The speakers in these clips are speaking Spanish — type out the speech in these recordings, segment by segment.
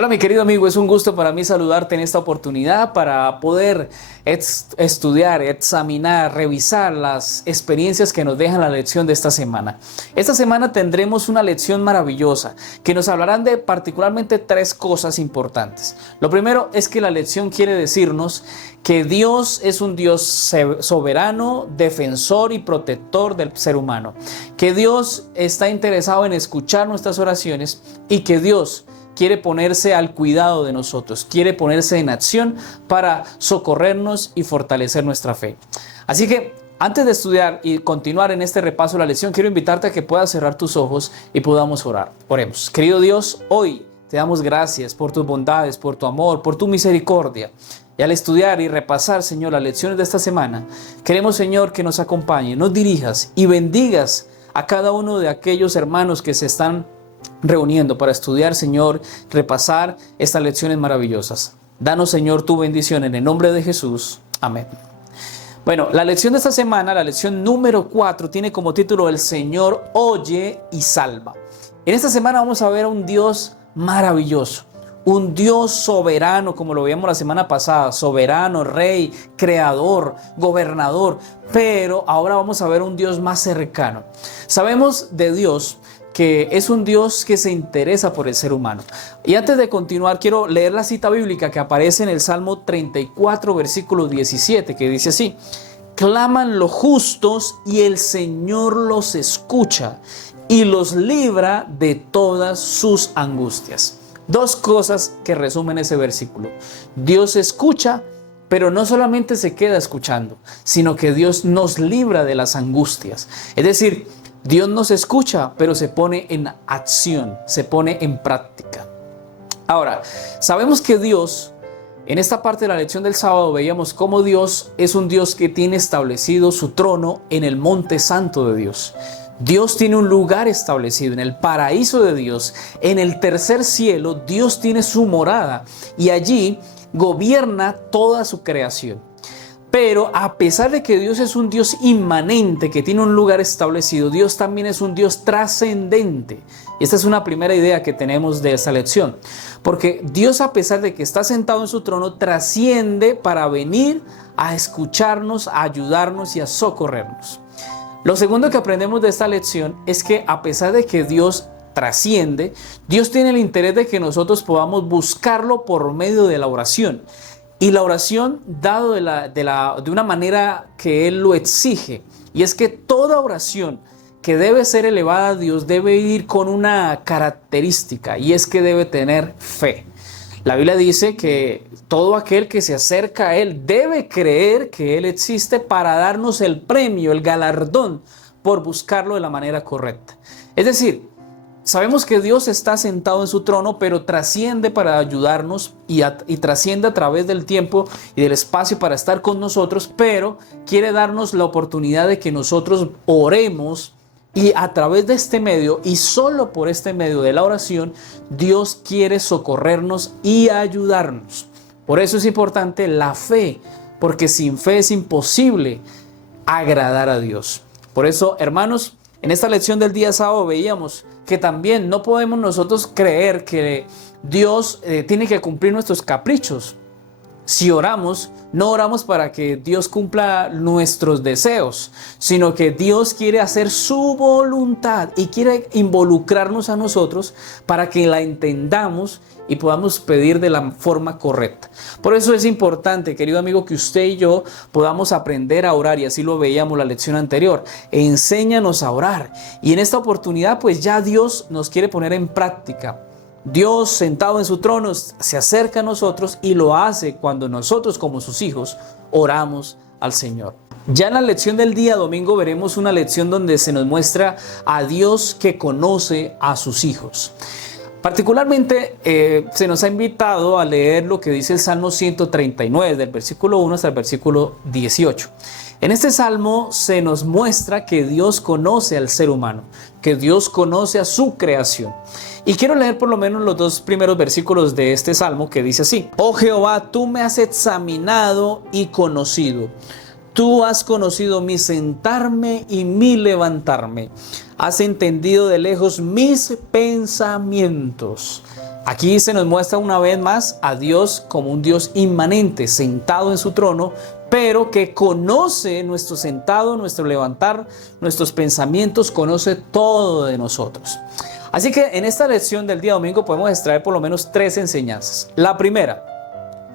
Hola mi querido amigo, es un gusto para mí saludarte en esta oportunidad para poder estudiar, examinar, revisar las experiencias que nos dejan la lección de esta semana. Esta semana tendremos una lección maravillosa que nos hablarán de particularmente tres cosas importantes. Lo primero es que la lección quiere decirnos que Dios es un Dios soberano, defensor y protector del ser humano. Que Dios está interesado en escuchar nuestras oraciones y que Dios quiere ponerse al cuidado de nosotros, quiere ponerse en acción para socorrernos y fortalecer nuestra fe. Así que antes de estudiar y continuar en este repaso de la lección, quiero invitarte a que puedas cerrar tus ojos y podamos orar. Oremos. Querido Dios, hoy te damos gracias por tus bondades, por tu amor, por tu misericordia. Y al estudiar y repasar, Señor, las lecciones de esta semana, queremos, Señor, que nos acompañes, nos dirijas y bendigas a cada uno de aquellos hermanos que se están reuniendo para estudiar, Señor, repasar estas lecciones maravillosas. Danos, Señor, tu bendición en el nombre de Jesús. Amén. Bueno, la lección de esta semana, la lección número 4, tiene como título El Señor oye y salva. En esta semana vamos a ver a un Dios maravilloso, un Dios soberano, como lo veíamos la semana pasada, soberano, rey, creador, gobernador, pero ahora vamos a ver un Dios más cercano. Sabemos de Dios que es un Dios que se interesa por el ser humano. Y antes de continuar, quiero leer la cita bíblica que aparece en el Salmo 34, versículo 17, que dice así: claman los justos y el Señor los escucha y los libra de todas sus angustias. Dos cosas que resumen ese versículo. Dios escucha, pero no solamente se queda escuchando, sino que Dios nos libra de las angustias. Es decir, Dios nos escucha, pero se pone en acción, se pone en práctica. Ahora, sabemos que Dios, en esta parte de la lección del sábado veíamos cómo Dios es un Dios que tiene establecido su trono en el monte santo de Dios. Dios tiene un lugar establecido en el paraíso de Dios, en el tercer cielo. Dios tiene su morada y allí gobierna toda su creación. Pero a pesar de que Dios es un Dios inmanente, que tiene un lugar establecido, Dios también es un Dios trascendente. Y esta es una primera idea que tenemos de esta lección. Porque Dios, a pesar de que está sentado en su trono, trasciende para venir a escucharnos, a ayudarnos y a socorrernos. Lo segundo que aprendemos de esta lección es que a pesar de que Dios trasciende, Dios tiene el interés de que nosotros podamos buscarlo por medio de la oración. Y la oración dado de una manera que Él lo exige. Y es que toda oración que debe ser elevada a Dios debe ir con una característica, y es que debe tener fe. La Biblia dice que todo aquel que se acerca a Él debe creer que Él existe para darnos el premio, el galardón por buscarlo de la manera correcta. Es decir, sabemos que Dios está sentado en su trono, pero trasciende para ayudarnos y trasciende a través del tiempo y del espacio para estar con nosotros, pero quiere darnos la oportunidad de que nosotros oremos, y a través de este medio y solo por este medio de la oración, Dios quiere socorrernos y ayudarnos. Por eso es importante la fe, porque sin fe es imposible agradar a Dios. Por eso, hermanos, en esta lección del día sábado veíamos que también no podemos nosotros creer que Dios tiene que cumplir nuestros caprichos. Si oramos, no oramos para que Dios cumpla nuestros deseos, sino que Dios quiere hacer su voluntad y quiere involucrarnos a nosotros para que la entendamos y podamos pedir de la forma correcta. Por eso es importante, querido amigo, que usted y yo podamos aprender a orar, y así lo veíamos la lección anterior. Enséñanos a orar. Y en esta oportunidad, pues ya Dios nos quiere poner en práctica. Dios, sentado en su trono, se acerca a nosotros y lo hace cuando nosotros, como sus hijos, oramos al Señor. Ya en la lección del día domingo veremos una lección donde se nos muestra a Dios que conoce a sus hijos. Particularmente se nos ha invitado a leer lo que dice el Salmo 139, del versículo 1 hasta el versículo 18. En este salmo se nos muestra que Dios conoce al ser humano, que Dios conoce a su creación. Y quiero leer por lo menos los dos primeros versículos de este salmo, que dice así: Oh Jehová, tú me has examinado y conocido. Tú has conocido mi sentarme y mi levantarme. Has entendido de lejos mis pensamientos. Aquí se nos muestra una vez más a Dios como un Dios inmanente, sentado en su trono, pero que conoce nuestro sentado, nuestro levantar, nuestros pensamientos, conoce todo de nosotros. Así que en esta lección del día domingo podemos extraer por lo menos 3 enseñanzas. La primera,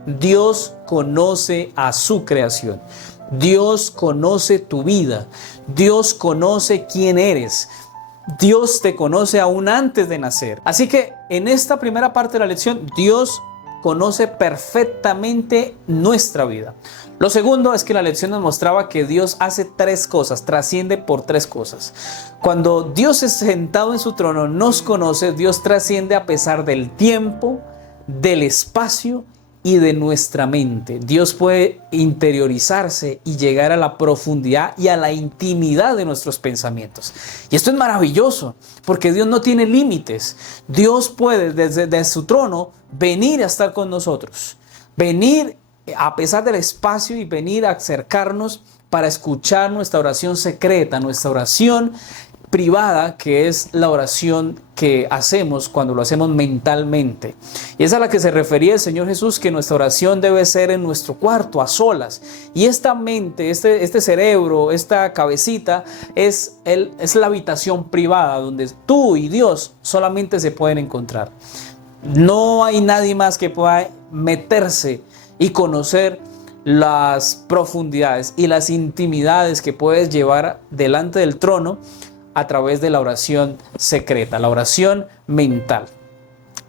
Dios conoce a su creación. Dios conoce tu vida. Dios conoce quién eres. Dios te conoce aún antes de nacer. Así que en esta primera parte de la lección, Dios conoce perfectamente nuestra vida. Lo segundo es que la lección nos mostraba que Dios hace 3 cosas, trasciende por 3 cosas. Cuando Dios es sentado en su trono, nos conoce, Dios trasciende a pesar del tiempo, del espacio y de nuestra mente. Dios puede interiorizarse y llegar a la profundidad y a la intimidad de nuestros pensamientos. Y esto es maravilloso, porque Dios no tiene límites. Dios puede desde su trono venir a estar con nosotros, venir a pesar del espacio y venir a acercarnos para escuchar nuestra oración secreta, nuestra oración privada, que es la oración que hacemos cuando lo hacemos mentalmente. Y es a la que se refería el Señor Jesús, que nuestra oración debe ser en nuestro cuarto, a solas. Y esta mente, este cerebro, esta cabecita, es la habitación privada donde tú y Dios solamente se pueden encontrar. No hay nadie más que pueda meterse y conocer las profundidades y las intimidades que puedes llevar delante del trono a través de la oración secreta, la oración mental.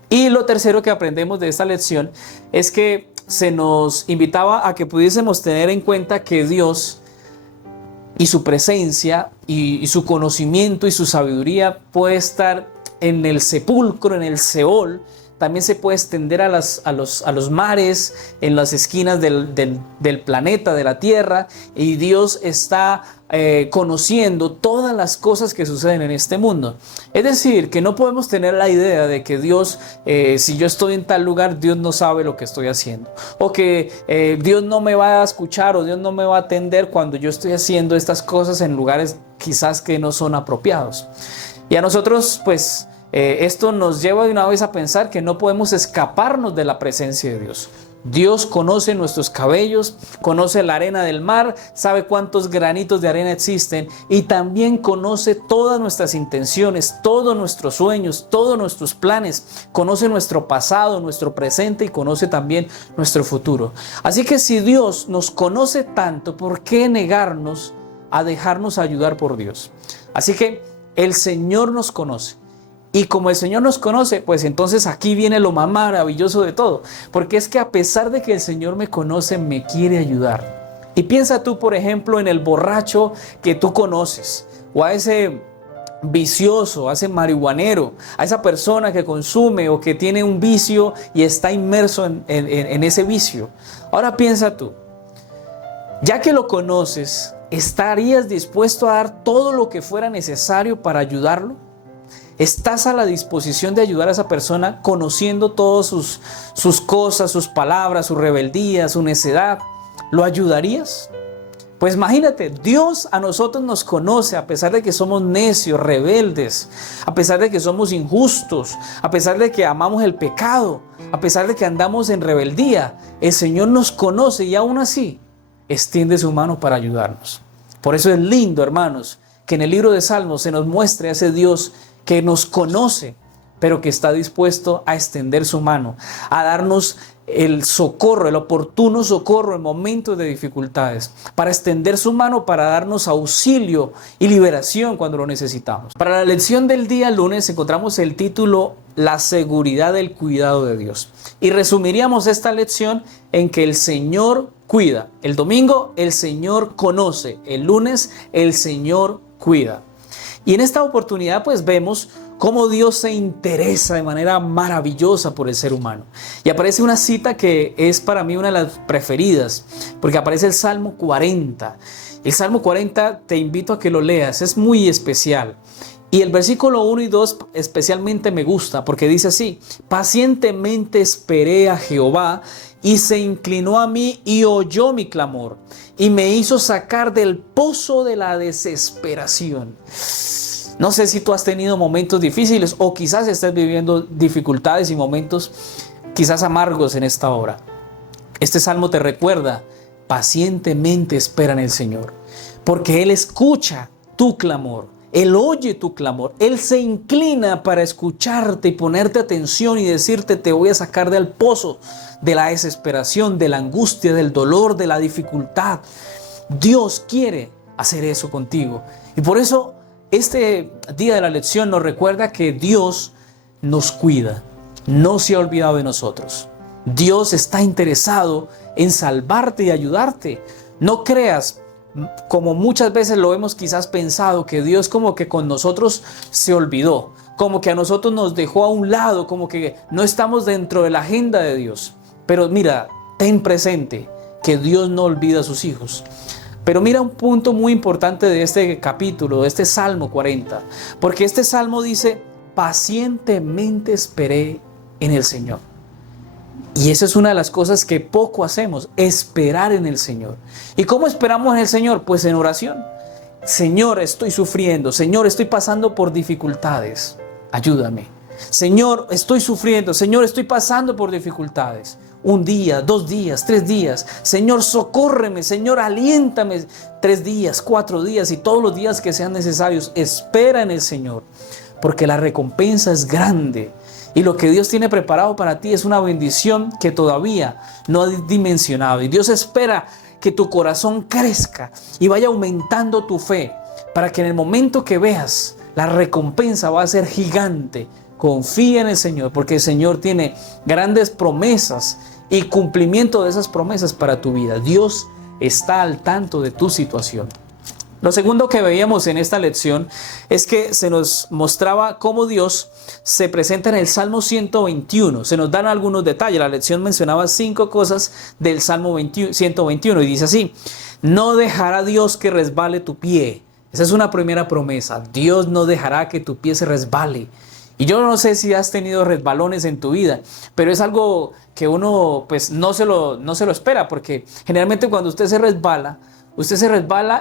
Y lo tercero que aprendemos de esta lección es que se nos invitaba a que pudiésemos tener en cuenta que Dios y su presencia y su conocimiento y su sabiduría puede estar en el sepulcro, en el Seol. También se puede extender a los mares, en las esquinas del planeta, de la tierra, y Dios está conociendo todas las cosas que suceden en este mundo. Es decir, que no podemos tener la idea de que Dios, si yo estoy en tal lugar, Dios no sabe lo que estoy haciendo, o que Dios no me va a escuchar o Dios no me va a atender cuando yo estoy haciendo estas cosas en lugares quizás que no son apropiados. Y a nosotros, pues, esto nos lleva de una vez a pensar que no podemos escaparnos de la presencia de Dios. Dios conoce nuestros cabellos, conoce la arena del mar, sabe cuántos granitos de arena existen y también conoce todas nuestras intenciones, todos nuestros sueños, todos nuestros planes. Conoce nuestro pasado, nuestro presente y conoce también nuestro futuro. Así que si Dios nos conoce tanto, ¿por qué negarnos a dejarnos ayudar por Dios? Así que el Señor nos conoce. Y como el Señor nos conoce, pues entonces aquí viene lo más maravilloso de todo. Porque es que a pesar de que el Señor me conoce, me quiere ayudar. Y piensa tú, por ejemplo, en el borracho que tú conoces. O a ese vicioso, a ese marihuanero, a esa persona que consume o que tiene un vicio y está inmerso en ese vicio. Ahora piensa tú, ya que lo conoces, ¿estarías dispuesto a dar todo lo que fuera necesario para ayudarlo? ¿Estás a la disposición de ayudar a esa persona conociendo todas sus cosas, sus palabras, su rebeldía, su necedad? ¿Lo ayudarías? Pues imagínate, Dios a nosotros nos conoce a pesar de que somos necios, rebeldes, a pesar de que somos injustos, a pesar de que amamos el pecado, a pesar de que andamos en rebeldía. El Señor nos conoce y aún así extiende su mano para ayudarnos. Por eso es lindo, hermanos, que en el libro de Salmos se nos muestre a ese Dios que nos conoce, pero que está dispuesto a extender su mano, a darnos el socorro, el oportuno socorro en momentos de dificultades, para extender su mano, para darnos auxilio y liberación cuando lo necesitamos. Para la lección del día lunes encontramos el título La seguridad del cuidado de Dios. Y resumiríamos esta lección en que el Señor cuida. El domingo el Señor conoce, el lunes el Señor cuida. Y en esta oportunidad pues vemos cómo Dios se interesa de manera maravillosa por el ser humano. Y aparece una cita que es para mí una de las preferidas, porque aparece el Salmo 40. El Salmo 40 te invito a que lo leas, es muy especial. Y el versículo 1 y 2 especialmente me gusta porque dice así: pacientemente esperé a Jehová y se inclinó a mí y oyó mi clamor y me hizo sacar del pozo de la desesperación. No sé si tú has tenido momentos difíciles o quizás estés viviendo dificultades y momentos quizás amargos en esta hora. Este salmo te recuerda, pacientemente espera en el Señor, porque Él escucha tu clamor, Él oye tu clamor, Él se inclina para escucharte y ponerte atención y decirte: te voy a sacar del pozo de la desesperación, de la angustia, del dolor, de la dificultad. Dios quiere hacer eso contigo. Y por eso este día de la lección nos recuerda que Dios nos cuida, no se ha olvidado de nosotros. Dios está interesado en salvarte y ayudarte. No creas, como muchas veces lo hemos quizás pensado, que Dios como que con nosotros se olvidó, como que a nosotros nos dejó a un lado, como que no estamos dentro de la agenda de Dios. Pero mira, ten presente que Dios no olvida a sus hijos. Pero mira un punto muy importante de este capítulo, de este Salmo 40, porque este Salmo dice: pacientemente esperé en el Señor. Y esa es una de las cosas que poco hacemos, esperar en el Señor. ¿Y cómo esperamos en el Señor? Pues en oración. Señor, estoy sufriendo. Señor, estoy pasando por dificultades. Ayúdame. Señor, estoy sufriendo. Señor, estoy pasando por dificultades. 1 día, 2 días, 3 días. Señor, socórreme. Señor, aliéntame. 3 días, 4 días y todos los días que sean necesarios. Espera en el Señor, porque la recompensa es grande. Y lo que Dios tiene preparado para ti es una bendición que todavía no has dimensionado. Y Dios espera que tu corazón crezca y vaya aumentando tu fe, para que en el momento que veas, la recompensa va a ser gigante. Confía en el Señor, porque el Señor tiene grandes promesas y cumplimiento de esas promesas para tu vida. Dios está al tanto de tu situación. Lo segundo que veíamos en esta lección es que se nos mostraba cómo Dios se presenta en el Salmo 121. Se nos dan algunos detalles. La lección mencionaba 5 cosas del Salmo 121 y dice así: no dejará Dios que resbale tu pie. Esa es una primera promesa. Dios no dejará que tu pie se resbale. Y yo no sé si has tenido resbalones en tu vida, pero es algo que uno pues no se lo espera, porque generalmente cuando usted se resbala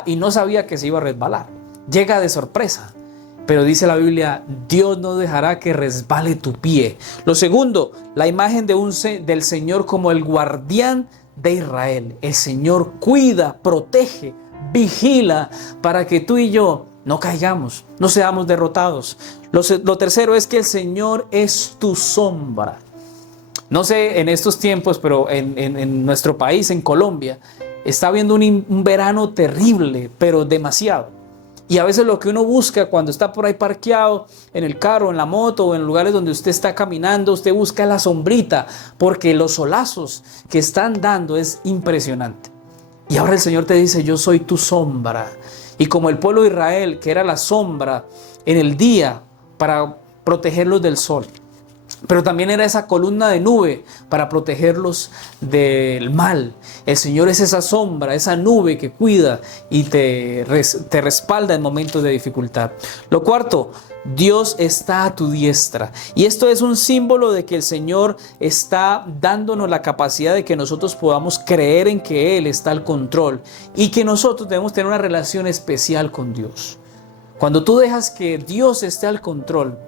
y no sabía que se iba a resbalar. Llega de sorpresa. Pero dice la Biblia: Dios no dejará que resbale tu pie. Lo segundo, la imagen del Señor como el guardián de Israel. El Señor cuida, protege, vigila para que tú y yo no caigamos, no seamos derrotados. Lo tercero es que el Señor es tu sombra. No sé en estos tiempos, pero en nuestro país, en Colombia, está habiendo un verano terrible, pero demasiado. Y a veces lo que uno busca cuando está por ahí parqueado en el carro, en la moto o en lugares donde usted está caminando, usted busca la sombrita, porque los solazos que están dando es impresionante. Y ahora el Señor te dice: yo soy tu sombra. Y como el pueblo de Israel, que era la sombra en el día para protegerlos del sol, pero también era esa columna de nube para protegerlos del mal. El Señor es esa sombra, esa nube que cuida y te respalda en momentos de dificultad. Lo cuarto, Dios está a tu diestra. Y esto es un símbolo de que el Señor está dándonos la capacidad de que nosotros podamos creer en que Él está al control y que nosotros debemos tener una relación especial con Dios. Cuando tú dejas que Dios esté al control,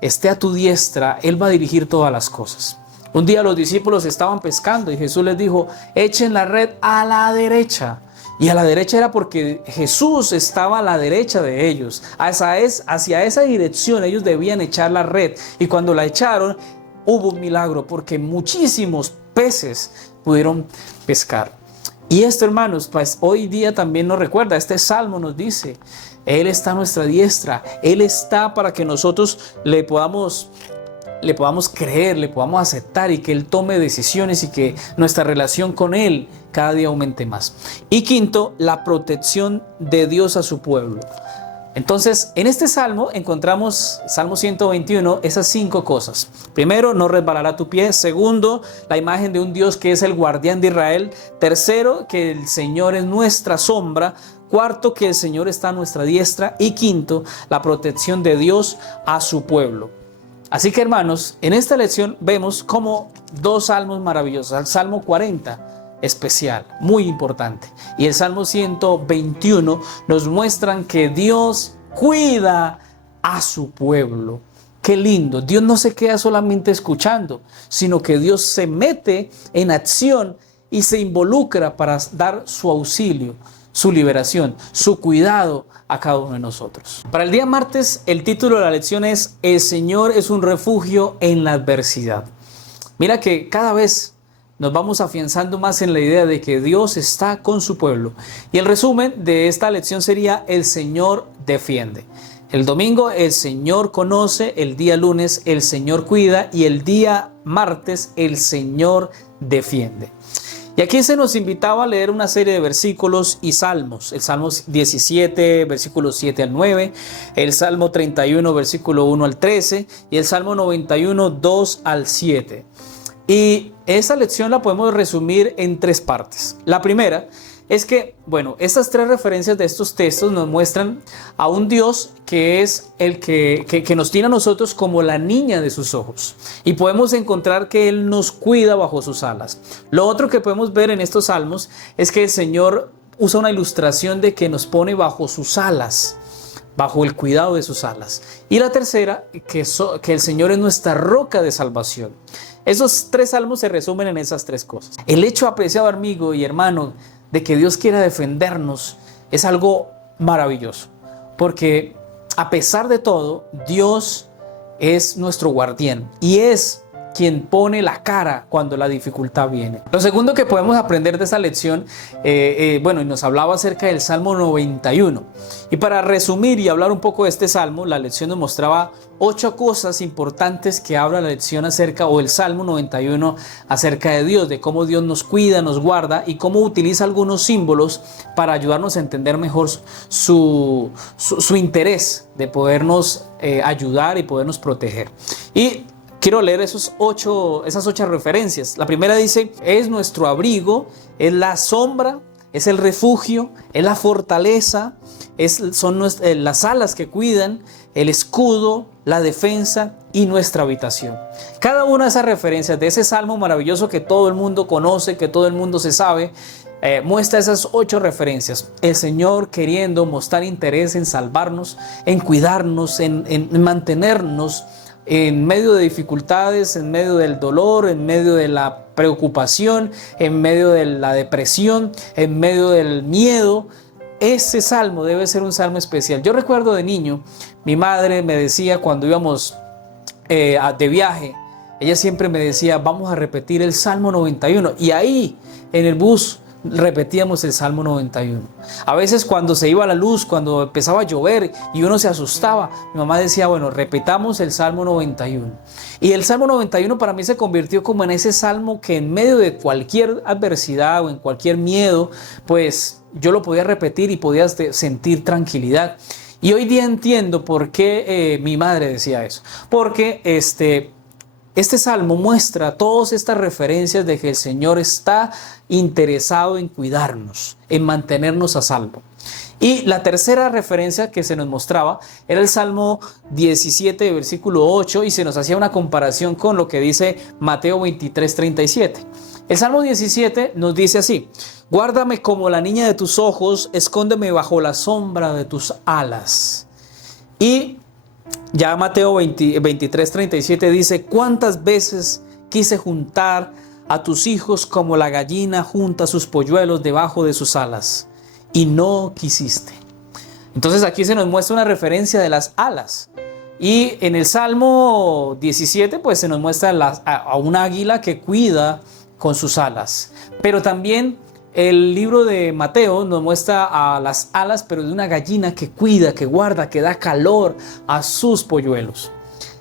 esté a tu diestra, Él va a dirigir todas las cosas. Un día los discípulos estaban pescando y Jesús les dijo: echen la red a la derecha. Y a la derecha era porque Jesús estaba a la derecha de ellos. Hacia esa dirección ellos debían echar la red. Y cuando la echaron, hubo un milagro, porque muchísimos peces pudieron pescar. Y esto, hermanos, pues hoy día también nos recuerda, este salmo nos dice: Él está a nuestra diestra, Él está para que nosotros le podamos creer, le podamos aceptar y que Él tome decisiones y que nuestra relación con Él cada día aumente más. Y quinto, la protección de Dios a su pueblo. Entonces, en este salmo encontramos, Salmo 121, esas 5 cosas. Primero, no resbalará tu pie. Segundo, la imagen de un Dios que es el guardián de Israel. Tercero, que el Señor es nuestra sombra. Cuarto, que el Señor está a nuestra diestra. Y quinto, la protección de Dios a su pueblo. Así que, hermanos, en esta lección vemos como 2 salmos maravillosos. El Salmo 40, especial, muy importante, y el Salmo 121 nos muestran que Dios cuida a su pueblo. Qué lindo. Dios no se queda solamente escuchando, sino que Dios se mete en acción y se involucra para dar su auxilio, su liberación, su cuidado a cada uno de nosotros. Para el día martes, el título de la lección es El Señor es un refugio en la adversidad. Mira que cada vez nos vamos afianzando más en la idea de que Dios está con su pueblo. Y el resumen de esta lección sería: el Señor defiende. El domingo el Señor conoce, el día lunes el Señor cuida y el día martes el Señor defiende. Y aquí se nos invitaba a leer una serie de versículos y salmos. El Salmo 17, versículos 7 al 9, el Salmo 31, versículo 1 al 13 y el Salmo 91, 2 al 7. Y esa lección la podemos resumir en tres partes. La primera es que, estas tres referencias de estos textos nos muestran a un Dios que es el que nos tiene a nosotros como la niña de sus ojos. Y podemos encontrar que Él nos cuida bajo sus alas. Lo otro que podemos ver en estos salmos es que el Señor usa una ilustración de que nos pone bajo sus alas, bajo el cuidado de sus alas. Y la tercera, que el Señor es nuestra roca de salvación. Esos tres salmos se resumen en esas tres cosas. El hecho, apreciado amigo y hermano, de que Dios quiera defendernos es algo maravilloso, porque a pesar de todo, Dios es nuestro guardián y es quien pone la cara cuando la dificultad viene. Lo segundo que podemos aprender de esta lección, y nos hablaba acerca del Salmo 91. Y para resumir y hablar un poco de este Salmo, la lección nos mostraba 8 cosas importantes que habla la lección acerca, o el Salmo 91, acerca de Dios, de cómo Dios nos cuida, nos guarda y cómo utiliza algunos símbolos para ayudarnos a entender mejor su interés de podernos ayudar y podernos proteger. Y quiero leer esas 8 referencias. La primera dice: es nuestro abrigo, es la sombra, es el refugio, es la fortaleza, son las alas que cuidan, el escudo, la defensa y nuestra habitación. Cada una de esas referencias de ese salmo maravilloso que todo el mundo conoce, que todo el mundo se sabe, muestra esas 8 referencias. El Señor queriendo mostrar interés en salvarnos, en cuidarnos, en mantenernos en medio de dificultades, en medio del dolor, en medio de la preocupación, en medio de la depresión, en medio del miedo. Ese salmo debe ser un salmo especial. Yo recuerdo de niño, mi madre me decía cuando íbamos de viaje, ella siempre me decía: vamos a repetir el Salmo 91. Y ahí en el bus repetíamos el Salmo 91. A veces cuando se iba la luz, cuando empezaba a llover y uno se asustaba, mi mamá decía: repitamos el Salmo 91. Y el Salmo 91 para mí se convirtió como en ese salmo que en medio de cualquier adversidad o en cualquier miedo, pues yo lo podía repetir y podía sentir tranquilidad. Y hoy día entiendo por qué mi madre decía eso. Porque este salmo muestra todas estas referencias de que el Señor está interesado en cuidarnos, en mantenernos a salvo. Y la tercera referencia que se nos mostraba era el Salmo 17, versículo 8, y se nos hacía una comparación con lo que dice Mateo 23, 37. El Salmo 17 nos dice así: guárdame como la niña de tus ojos, escóndeme bajo la sombra de tus alas. Y ya Mateo 23, 37 dice: cuántas veces quise juntar a tus hijos como la gallina junta sus polluelos debajo de sus alas, y no quisiste. Entonces aquí se nos muestra una referencia de las alas. Y en el Salmo 17 pues se nos muestra a un águila que cuida con sus alas. Pero también el libro de Mateo nos muestra a las alas, pero de una gallina que cuida, que guarda, que da calor a sus polluelos.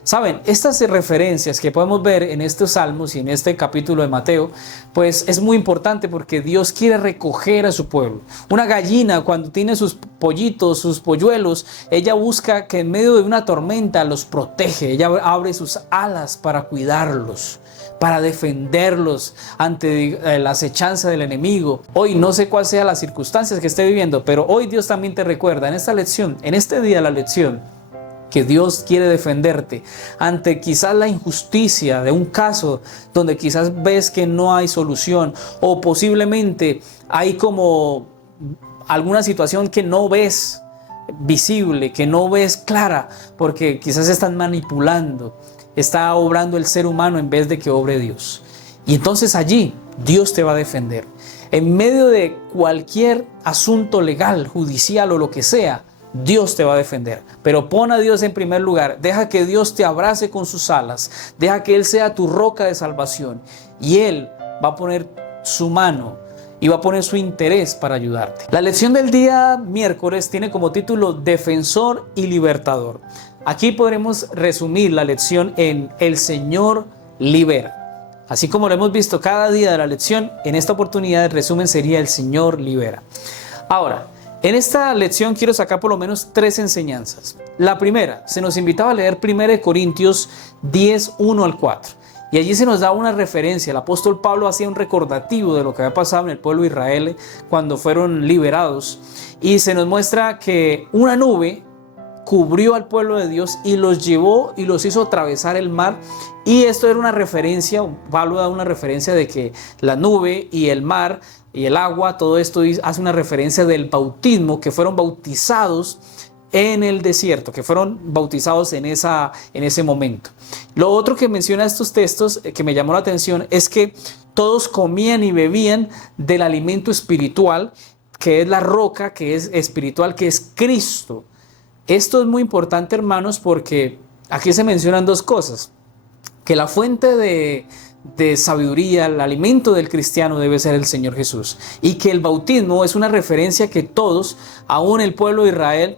Saben, estas referencias que podemos ver en estos salmos y en este capítulo de Mateo, pues es muy importante porque Dios quiere recoger a su pueblo. Una gallina, cuando tiene sus pollitos, sus polluelos, ella busca que en medio de una tormenta los protege. Ella abre sus alas para cuidarlos, para defenderlos ante la acechanza del enemigo. Hoy no sé cuál sea las circunstancias que esté viviendo, pero hoy Dios también te recuerda en esta lección, en este día de la lección, que Dios quiere defenderte ante quizás la injusticia de un caso donde quizás ves que no hay solución, o posiblemente hay como alguna situación que no ves, visible, que no ves clara, porque quizás están manipulando, está obrando el ser humano en vez de que obre Dios. Y entonces allí Dios te va a defender. En medio de cualquier asunto legal, judicial o lo que sea, Dios te va a defender. Pero pon a Dios en primer lugar. Deja que Dios te abrace con sus alas. Deja que Él sea tu roca de salvación. Y Él va a poner su mano y va a poner su interés para ayudarte. La lección del día miércoles tiene como título Defensor y Libertador. Aquí podremos resumir la lección en El Señor libera. Así como lo hemos visto cada día de la lección, en esta oportunidad el resumen sería El Señor libera. Ahora, en esta lección quiero sacar por lo menos 3 enseñanzas. La primera, se nos invitaba a leer 1 Corintios 10, 1 al 4. Y allí se nos da una referencia. El apóstol Pablo hacía un recordativo de lo que había pasado en el pueblo de Israel cuando fueron liberados. Y se nos muestra que una nube cubrió al pueblo de Dios y los llevó y los hizo atravesar el mar. Y esto era una referencia, Pablo da una referencia de que la nube y el mar y el agua, todo esto hace una referencia del bautismo, que fueron bautizados en el desierto, que fueron bautizados en ese momento. Lo otro que menciona estos textos que me llamó la atención es que todos comían y bebían del alimento espiritual, que es la roca, que es espiritual, que es Cristo. Esto es muy importante, hermanos, porque aquí se mencionan 2 cosas. Que la fuente de sabiduría, el alimento del cristiano debe ser el Señor Jesús. Y que el bautismo es una referencia que todos, aún el pueblo de Israel,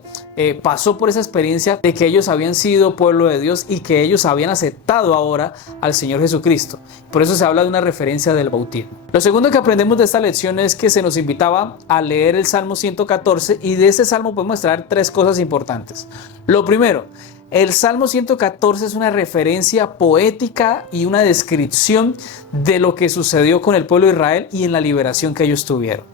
pasó por esa experiencia de que ellos habían sido pueblo de Dios y que ellos habían aceptado ahora al Señor Jesucristo. Por eso se habla de una referencia del bautismo. Lo segundo que aprendemos de esta lección es que se nos invitaba a leer el Salmo 114 y de ese salmo podemos traer 3 cosas importantes. Lo primero, el Salmo 114 es una referencia poética y una descripción de lo que sucedió con el pueblo de Israel y en la liberación que ellos tuvieron.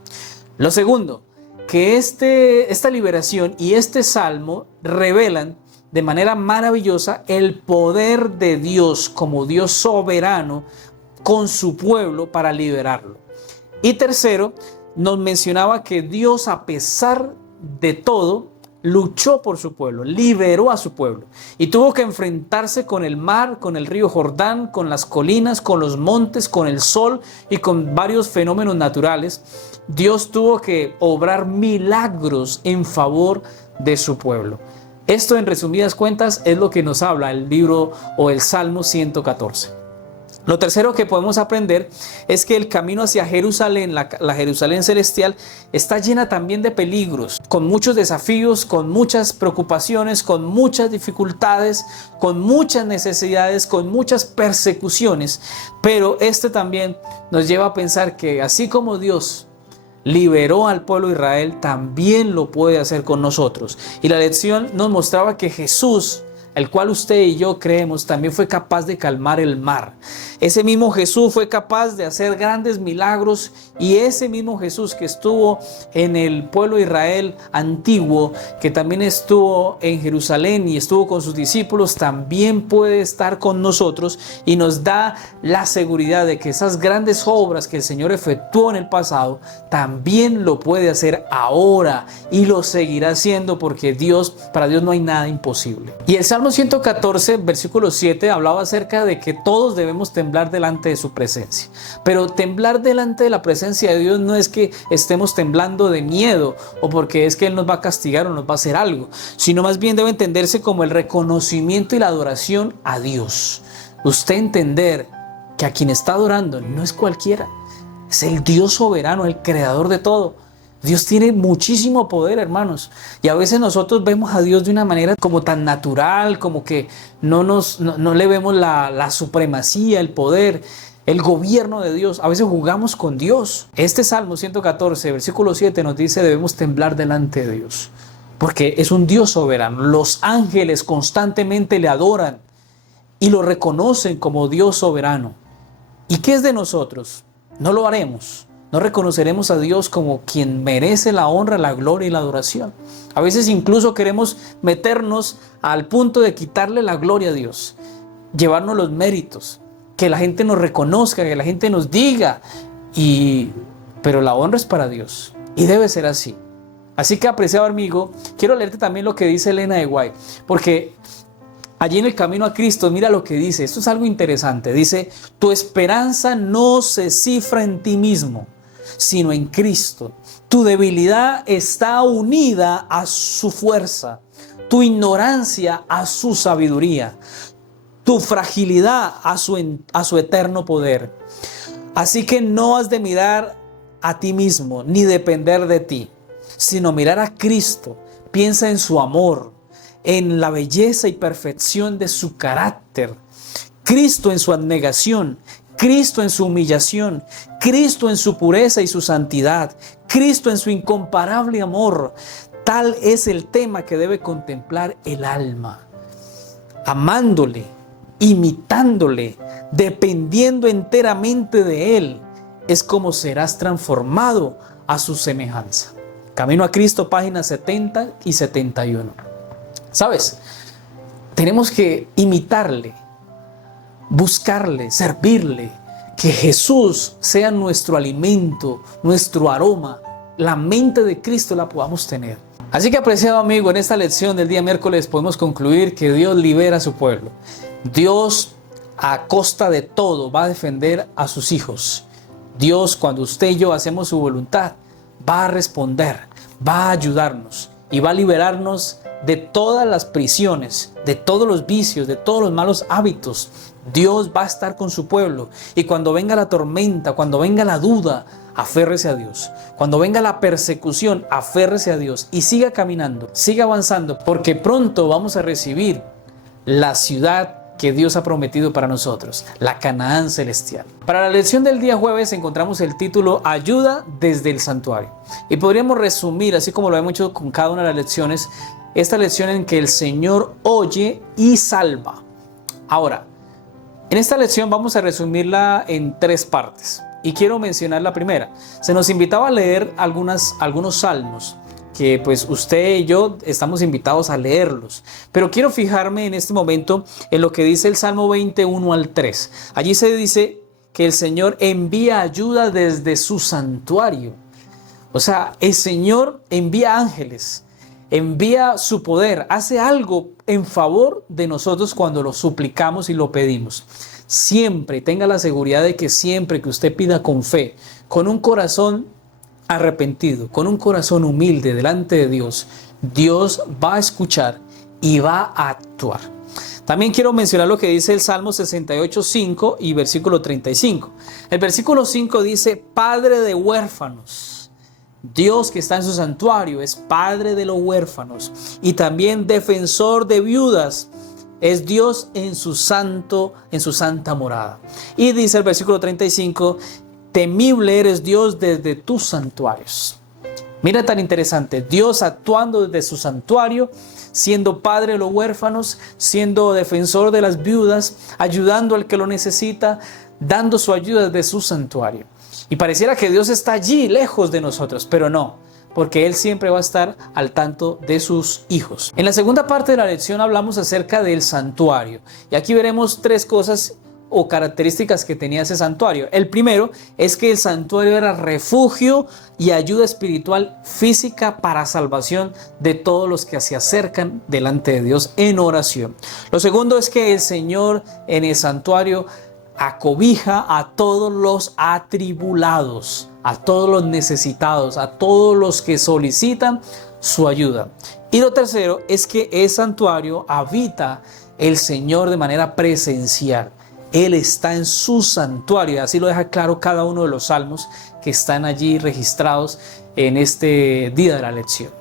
Lo segundo, que esta liberación y este salmo revelan de manera maravillosa el poder de Dios como Dios soberano con su pueblo para liberarlo. Y tercero, nos mencionaba que Dios, a pesar de todo, luchó por su pueblo, liberó a su pueblo y tuvo que enfrentarse con el mar, con el río Jordán, con las colinas, con los montes, con el sol y con varios fenómenos naturales. Dios tuvo que obrar milagros en favor de su pueblo. Esto, en resumidas cuentas, es lo que nos habla el libro o el Salmo 114. Lo tercero que podemos aprender es que el camino hacia Jerusalén, la Jerusalén celestial, está llena también de peligros, con muchos desafíos, con muchas preocupaciones, con muchas dificultades, con muchas necesidades, con muchas persecuciones. Pero este también nos lleva a pensar que así como Dios liberó al pueblo de Israel, también lo puede hacer con nosotros. Y la lección nos mostraba que Jesús, el cual usted y yo creemos, también fue capaz de calmar el mar. Ese mismo Jesús fue capaz de hacer grandes milagros, y ese mismo Jesús que estuvo en el pueblo de Israel antiguo, que también estuvo en Jerusalén y estuvo con sus discípulos, también puede estar con nosotros y nos da la seguridad de que esas grandes obras que el Señor efectuó en el pasado, también lo puede hacer ahora y lo seguirá haciendo, porque para Dios no hay nada imposible. Y el Salmo 114, versículo 7, hablaba acerca de que todos debemos temblar delante de su presencia. Pero temblar delante de la presencia de Dios no es que estemos temblando de miedo o porque es que Él nos va a castigar o nos va a hacer algo, sino más bien debe entenderse como el reconocimiento y la adoración a Dios. Usted entender que a quien está adorando no es cualquiera, es el Dios soberano, el creador de todo. Dios tiene muchísimo poder, hermanos, y a veces nosotros vemos a Dios de una manera como tan natural, como que no le vemos la supremacía, el poder, el gobierno de Dios. A veces jugamos con Dios. Este Salmo 114, versículo 7 nos dice: debemos temblar delante de Dios, porque es un Dios soberano. Los ángeles constantemente le adoran y lo reconocen como Dios soberano. ¿Y qué es de nosotros? No lo haremos. No reconoceremos a Dios como quien merece la honra, la gloria y la adoración. A veces incluso queremos meternos al punto de quitarle la gloria a Dios, llevarnos los méritos, que la gente nos reconozca, que la gente nos diga, pero la honra es para Dios y debe ser así. Así que, apreciado amigo, quiero leerte también lo que dice Elena de White, porque allí en el camino a Cristo, mira lo que dice. Esto es algo interesante. Dice, tu esperanza no se cifra en ti mismo, sino en Cristo. Tu debilidad está unida a su fuerza, tu ignorancia a su sabiduría, tu fragilidad a su eterno poder. Así que no has de mirar a ti mismo, ni depender de ti, sino mirar a Cristo. Piensa en su amor, en la belleza y perfección de su carácter. Cristo en su abnegación, Cristo en su humillación, Cristo en su pureza y su santidad, Cristo en su incomparable amor. Tal es el tema que debe contemplar el alma. Amándole, imitándole, dependiendo enteramente de Él, es como serás transformado a su semejanza. Camino a Cristo, páginas 70 y 71. ¿Sabes? Tenemos que imitarle, buscarle, servirle, que Jesús sea nuestro alimento, nuestro aroma, la mente de Cristo la podamos tener. Así que, apreciado amigo, en esta lección del día miércoles podemos concluir que Dios libera a su pueblo. Dios, a costa de todo, va a defender a sus hijos. Dios, cuando usted y yo hacemos su voluntad, va a responder, va a ayudarnos y va a liberarnos de todas las prisiones, de todos los vicios, de todos los malos hábitos. Dios va a estar con su pueblo, y cuando venga la tormenta, cuando venga la duda, aférrese a Dios. Cuando venga la persecución, aférrese a Dios y siga caminando, siga avanzando, porque pronto vamos a recibir la ciudad que Dios ha prometido para nosotros, la Canaán celestial. Para la lección del día jueves encontramos el título Ayuda desde el santuario. Y podríamos resumir, así como lo hemos hecho con cada una de las lecciones, esta lección en que el Señor oye y salva. Ahora, en esta lección vamos a resumirla en 3 partes. Y quiero mencionar la primera. Se nos invitaba a leer algunos salmos, que pues usted y yo estamos invitados a leerlos. Pero quiero fijarme en este momento en lo que dice el Salmo 21 al 3. Allí se dice que el Señor envía ayuda desde su santuario. O sea, el Señor envía ángeles, envía su poder, hace algo en favor de nosotros cuando lo suplicamos y lo pedimos. Siempre tenga la seguridad de que siempre que usted pida con fe, con un corazón arrepentido, con un corazón humilde delante de Dios, Dios va a escuchar y va a actuar. También quiero mencionar lo que dice el Salmo 68:5 y versículo 35. El versículo 5 dice: Padre de huérfanos. Dios, que está en su santuario, es Padre de los huérfanos y también defensor de viudas. Es Dios en su santa morada. Y dice el versículo 35: temible eres Dios desde tus santuarios. Mira, tan interesante, Dios actuando desde su santuario, siendo padre de los huérfanos, siendo defensor de las viudas, ayudando al que lo necesita, dando su ayuda desde su santuario. Y pareciera que Dios está allí, lejos de nosotros, pero no, porque Él siempre va a estar al tanto de sus hijos. En la segunda parte de la lección hablamos acerca del santuario, y aquí veremos 3 cosas o características que tenía ese santuario. El primero es que el santuario era refugio y ayuda espiritual física para salvación de todos los que se acercan delante de Dios en oración. Lo segundo es que el Señor en el santuario acobija a todos los atribulados, a todos los necesitados, a todos los que solicitan su ayuda. Y lo tercero es que el santuario habita el Señor de manera presencial. Él está en su santuario, así lo deja claro cada uno de los salmos que están allí registrados en este día de la lección.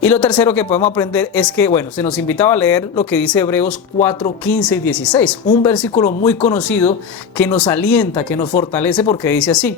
Y lo tercero que podemos aprender es que, se nos invitaba a leer lo que dice Hebreos 4, 15 y 16, un versículo muy conocido que nos alienta, que nos fortalece, porque dice así: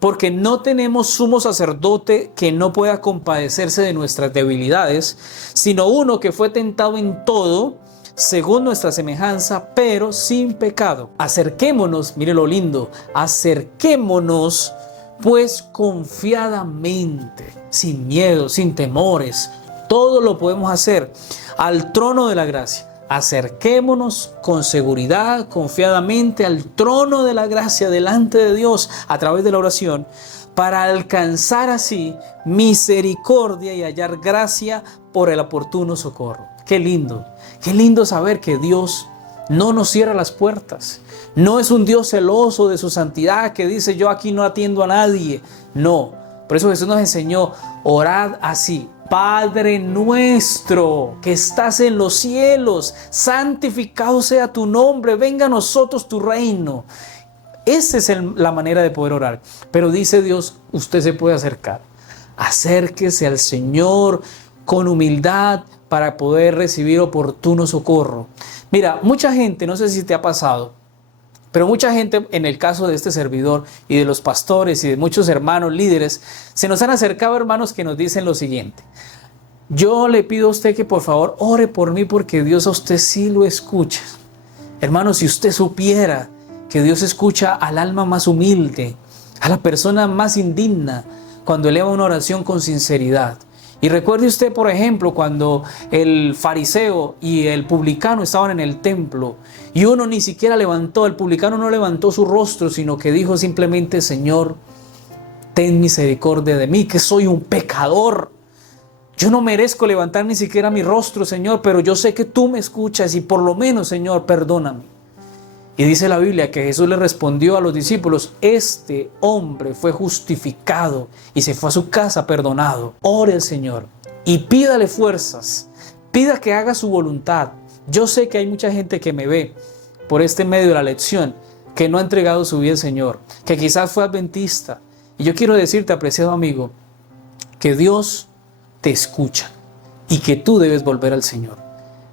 porque no tenemos sumo sacerdote que no pueda compadecerse de nuestras debilidades, sino uno que fue tentado en todo, según nuestra semejanza, pero sin pecado. Acerquémonos, mire lo lindo, acerquémonos pues confiadamente, sin miedo, sin temores. Todo lo podemos hacer al trono de la gracia, Acerquémonos con seguridad, confiadamente al trono de la gracia delante de Dios a través de la oración, para alcanzar así misericordia y hallar gracia por el oportuno socorro. Qué lindo saber que Dios no nos cierra las puertas. No es un Dios celoso de su santidad que dice yo aquí no atiendo a nadie. No, por eso Jesús nos enseñó, orad así: Padre nuestro que estás en los cielos, santificado sea tu nombre, venga a nosotros tu reino. Esa es la manera de poder orar. Pero dice Dios, usted se puede acercar. Acérquese al Señor con humildad para poder recibir oportuno socorro. Mira, mucha gente, no sé si te ha pasado, pero mucha gente, en el caso de este servidor y de los pastores y de muchos hermanos líderes, se nos han acercado hermanos que nos dicen lo siguiente: yo le pido a usted que por favor ore por mí porque Dios a usted sí lo escucha. Hermano, si usted supiera que Dios escucha al alma más humilde, a la persona más indigna, cuando eleva una oración con sinceridad. Y recuerde usted, por ejemplo, cuando el fariseo y el publicano estaban en el templo y uno ni siquiera levantó, el publicano no levantó su rostro, sino que dijo simplemente: Señor, ten misericordia de mí, que soy un pecador. Yo no merezco levantar ni siquiera mi rostro, Señor, pero yo sé que tú me escuchas y por lo menos, Señor, perdóname. Y dice la Biblia que Jesús le respondió a los discípulos: este hombre fue justificado y se fue a su casa perdonado. Ore al Señor y pídale fuerzas, pida que haga su voluntad. Yo sé que hay mucha gente que me ve por este medio de la lección que no ha entregado su vida al Señor, que quizás fue adventista. Y yo quiero decirte, apreciado amigo, que Dios te escucha y que tú debes volver al Señor,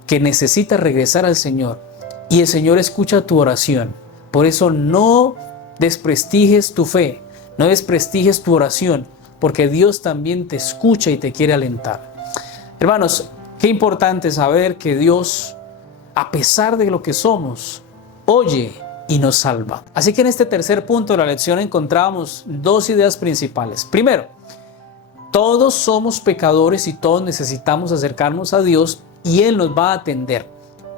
que necesitas regresar al Señor. Y el Señor escucha tu oración. Por eso no desprestigies tu fe, no desprestigies tu oración, porque Dios también te escucha y te quiere alentar. Hermanos, qué importante saber que Dios, a pesar de lo que somos, oye y nos salva. Así que en este tercer punto de la lección encontramos dos ideas principales. Primero, todos somos pecadores y todos necesitamos acercarnos a Dios y Él nos va a atender.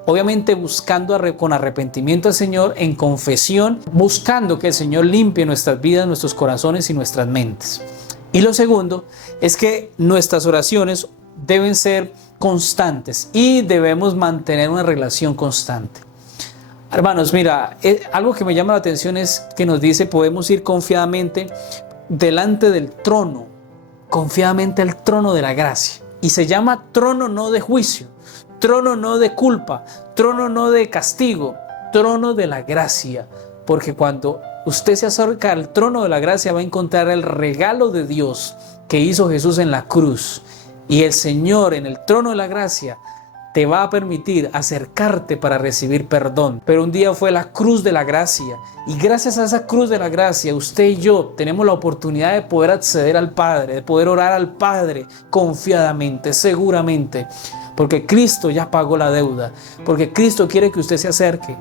Obviamente buscando con arrepentimiento al Señor, en confesión, buscando que el Señor limpie nuestras vidas, nuestros corazones y nuestras mentes. Y lo segundo es que nuestras oraciones deben ser constantes y debemos mantener una relación constante. Hermanos, mira, algo que me llama la atención es que nos dice podemos ir confiadamente delante del trono, confiadamente al trono de la gracia. Y se llama trono no de juicio, trono no de culpa, trono no de castigo, trono de la gracia. Porque cuando usted se acerca al trono de la gracia va a encontrar el regalo de Dios que hizo Jesús en la cruz. Y el Señor en el trono de la gracia te va a permitir acercarte para recibir perdón. Pero un día fue la cruz de la gracia. Y gracias a esa cruz de la gracia, usted y yo tenemos la oportunidad de poder acceder al Padre, de poder orar al Padre confiadamente, seguramente. Porque Cristo ya pagó la deuda. Porque Cristo quiere que usted se acerque.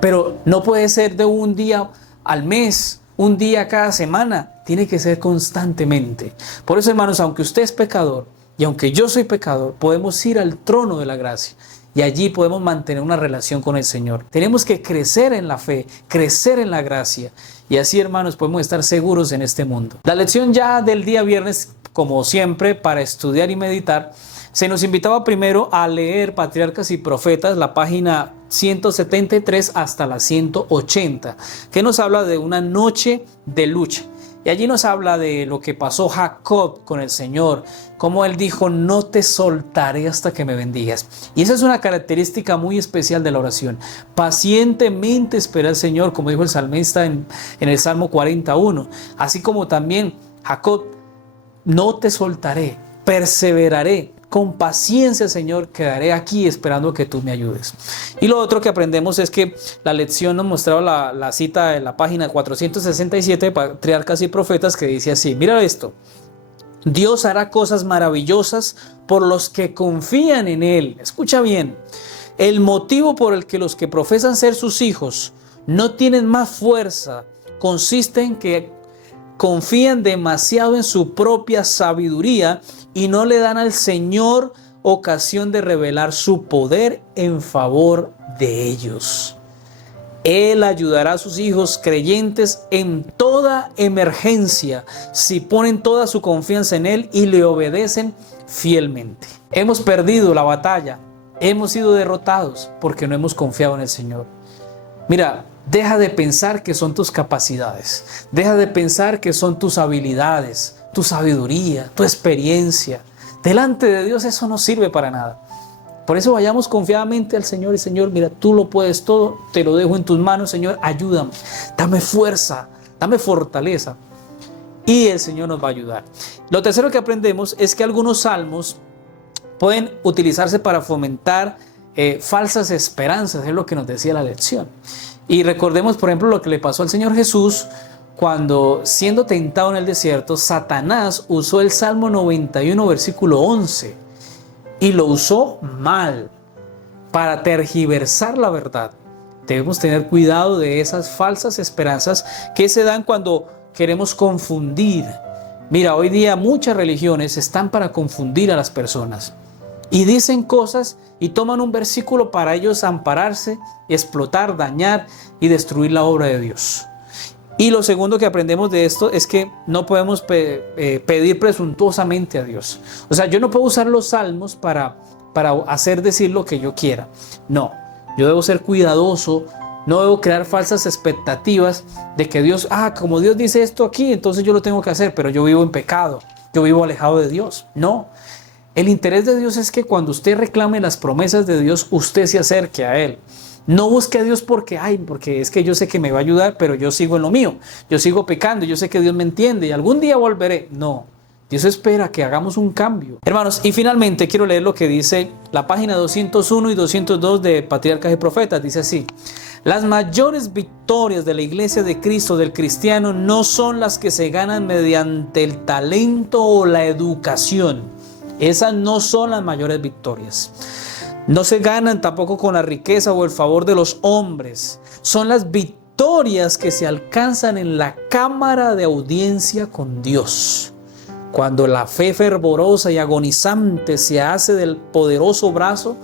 Pero no puede ser de un día al mes, un día cada semana. Tiene que ser constantemente. Por eso, hermanos, aunque usted es pecador y aunque yo soy pecador, podemos ir al trono de la gracia. Y allí podemos mantener una relación con el Señor. Tenemos que crecer en la fe, crecer en la gracia. Y así, hermanos, podemos estar seguros en este mundo. La lección ya del día viernes, como siempre, para estudiar y meditar, se nos invitaba primero a leer Patriarcas y Profetas, la página 173 hasta la 180, que nos habla de una noche de lucha. Y allí nos habla de lo que pasó Jacob con el Señor, cómo él dijo: no te soltaré hasta que me bendigas. Y esa es una característica muy especial de la oración. Pacientemente espera al Señor, como dijo el salmista en el Salmo 41. Así como también Jacob: no te soltaré, perseveraré. Con paciencia, Señor, quedaré aquí esperando que tú me ayudes. Y lo otro que aprendemos es que la lección nos mostraba la cita en la página 467 de Patriarcas y Profetas, que dice así: mira esto. Dios hará cosas maravillosas por los que confían en Él. Escucha bien. El motivo por el que los que profesan ser sus hijos no tienen más fuerza consiste en que confían demasiado en su propia sabiduría y no le dan al Señor ocasión de revelar su poder en favor de ellos. Él ayudará a sus hijos creyentes en toda emergencia si ponen toda su confianza en Él y le obedecen fielmente. Hemos perdido la batalla, hemos sido derrotados porque no hemos confiado en el Señor. Mira, deja de pensar que son tus capacidades, deja de pensar que son tus habilidades, tu sabiduría, tu experiencia. Delante de Dios eso no sirve para nada. Por eso vayamos confiadamente al Señor y Señor, mira, tú lo puedes todo, te lo dejo en tus manos, Señor, ayúdame, dame fuerza, dame fortaleza. Y el Señor nos va a ayudar. Lo tercero que aprendemos es que algunos salmos pueden utilizarse para fomentar falsas esperanzas, es lo que nos decía la lección. Y recordemos, por ejemplo, lo que le pasó al Señor Jesús cuando, siendo tentado en el desierto, Satanás usó el Salmo 91, versículo 11. Y lo usó mal para tergiversar la verdad. Debemos tener cuidado de esas falsas esperanzas que se dan cuando queremos confundir. Mira, hoy día muchas religiones están para confundir a las personas. Y dicen cosas y toman un versículo para ellos ampararse, explotar, dañar y destruir la obra de Dios. Y lo segundo que aprendemos de esto es que no podemos pedir presuntuosamente a Dios. O sea, yo no puedo usar los salmos para hacer decir lo que yo quiera. No, yo debo ser cuidadoso, no debo crear falsas expectativas de que Dios, como Dios dice esto aquí, entonces yo lo tengo que hacer, pero yo vivo en pecado, yo vivo alejado de Dios. No, el interés de Dios es que cuando usted reclame las promesas de Dios, usted se acerque a Él. No busque a Dios porque es que yo sé que me va a ayudar, pero yo sigo en lo mío. Yo sigo pecando, yo sé que Dios me entiende y algún día volveré. No, Dios espera que hagamos un cambio. Hermanos, y finalmente quiero leer lo que dice la página 201 y 202 de Patriarcas y Profetas. Dice así: las mayores victorias de la iglesia de Cristo, del cristiano, no son las que se ganan mediante el talento o la educación. Esas no son las mayores victorias. No se ganan tampoco con la riqueza o el favor de los hombres. Son las victorias que se alcanzan en la cámara de audiencia con Dios. Cuando la fe fervorosa y agonizante se hace del poderoso brazo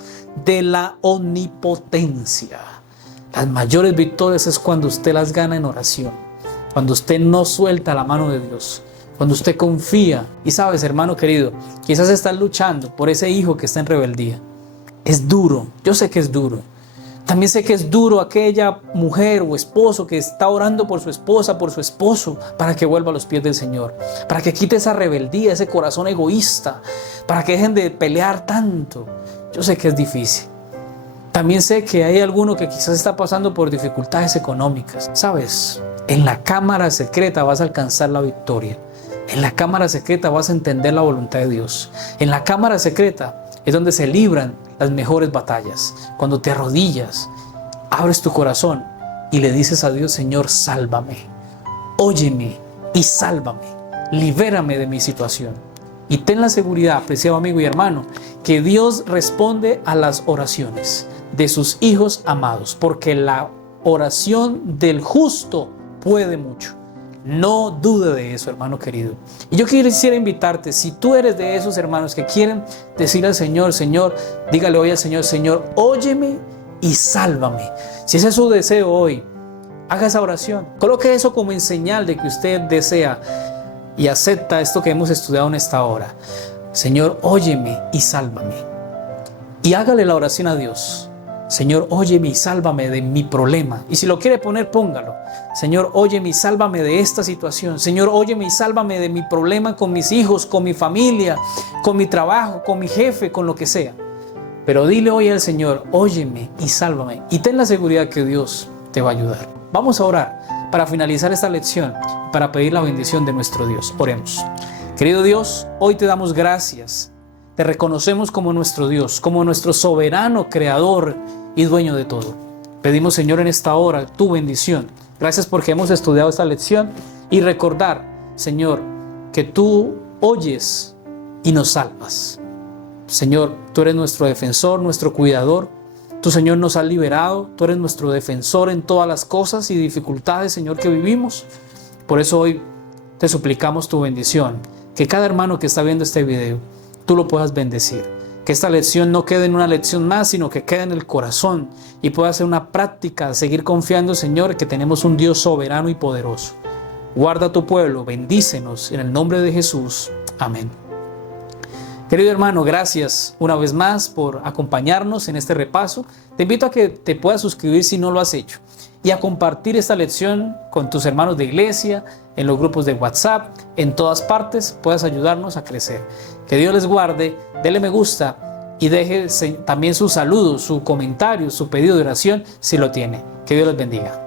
de la omnipotencia. Las mayores victorias es cuando usted las gana en oración. Cuando usted no suelta la mano de Dios. Cuando usted confía. Y sabes, hermano querido, quizás estás luchando por ese hijo que está en rebeldía. Es duro, yo sé que es duro. También sé que es duro aquella mujer o esposo que está orando por su esposa, por su esposo, para que vuelva a los pies del Señor, para que quite esa rebeldía, ese corazón egoísta, para que dejen de pelear tanto. Yo sé que es difícil. También sé que hay alguno que quizás está pasando por dificultades económicas. Sabes, en la cámara secreta vas a alcanzar la victoria. En la cámara secreta vas a entender la voluntad de Dios. En la cámara secreta es donde se libran las mejores batallas. Cuando te arrodillas, abres tu corazón y le dices a Dios: Señor, sálvame, óyeme y sálvame, libérame de mi situación. Y ten la seguridad, apreciado amigo y hermano, que Dios responde a las oraciones de sus hijos amados, porque la oración del justo puede mucho. No dude de eso, hermano querido. Y yo quisiera invitarte, si tú eres de esos hermanos que quieren decir al Señor: Señor, dígale hoy al Señor: Señor, óyeme y sálvame. Si ese es su deseo hoy, haga esa oración. Coloque eso como en señal de que usted desea y acepta esto que hemos estudiado en esta hora. Señor, óyeme y sálvame. Y hágale la oración a Dios. Señor, óyeme y sálvame de mi problema. Y si lo quiere poner, póngalo. Señor, óyeme y sálvame de esta situación. Señor, óyeme y sálvame de mi problema con mis hijos, con mi familia, con mi trabajo, con mi jefe, con lo que sea. Pero dile hoy al Señor: óyeme y sálvame. Y ten la seguridad que Dios te va a ayudar. Vamos a orar para finalizar esta lección, para pedir la bendición de nuestro Dios. Oremos. Querido Dios, hoy te damos gracias. Te reconocemos como nuestro Dios, como nuestro soberano creador y dueño de todo. Pedimos, Señor, en esta hora tu bendición. Gracias porque hemos estudiado esta lección y recordar, Señor, que tú oyes y nos salvas. Señor, tú eres nuestro defensor, nuestro cuidador. Tú, Señor, nos has liberado. Tú eres nuestro defensor en todas las cosas y dificultades, Señor, que vivimos. Por eso hoy te suplicamos tu bendición. Que cada hermano que está viendo este video, tú lo puedas bendecir. Que esta lección no quede en una lección más, sino que quede en el corazón y pueda ser una práctica, seguir confiando, Señor, que tenemos un Dios soberano y poderoso. Guarda a tu pueblo, bendícenos en el nombre de Jesús. Amén. Querido hermano, gracias una vez más por acompañarnos en este repaso. Te invito a que te puedas suscribir si no lo has hecho y a compartir esta lección con tus hermanos de iglesia, en los grupos de WhatsApp, en todas partes, puedas ayudarnos a crecer. Que Dios les guarde, dele me gusta y deje también su saludo, su comentario, su pedido de oración si lo tiene. Que Dios les bendiga.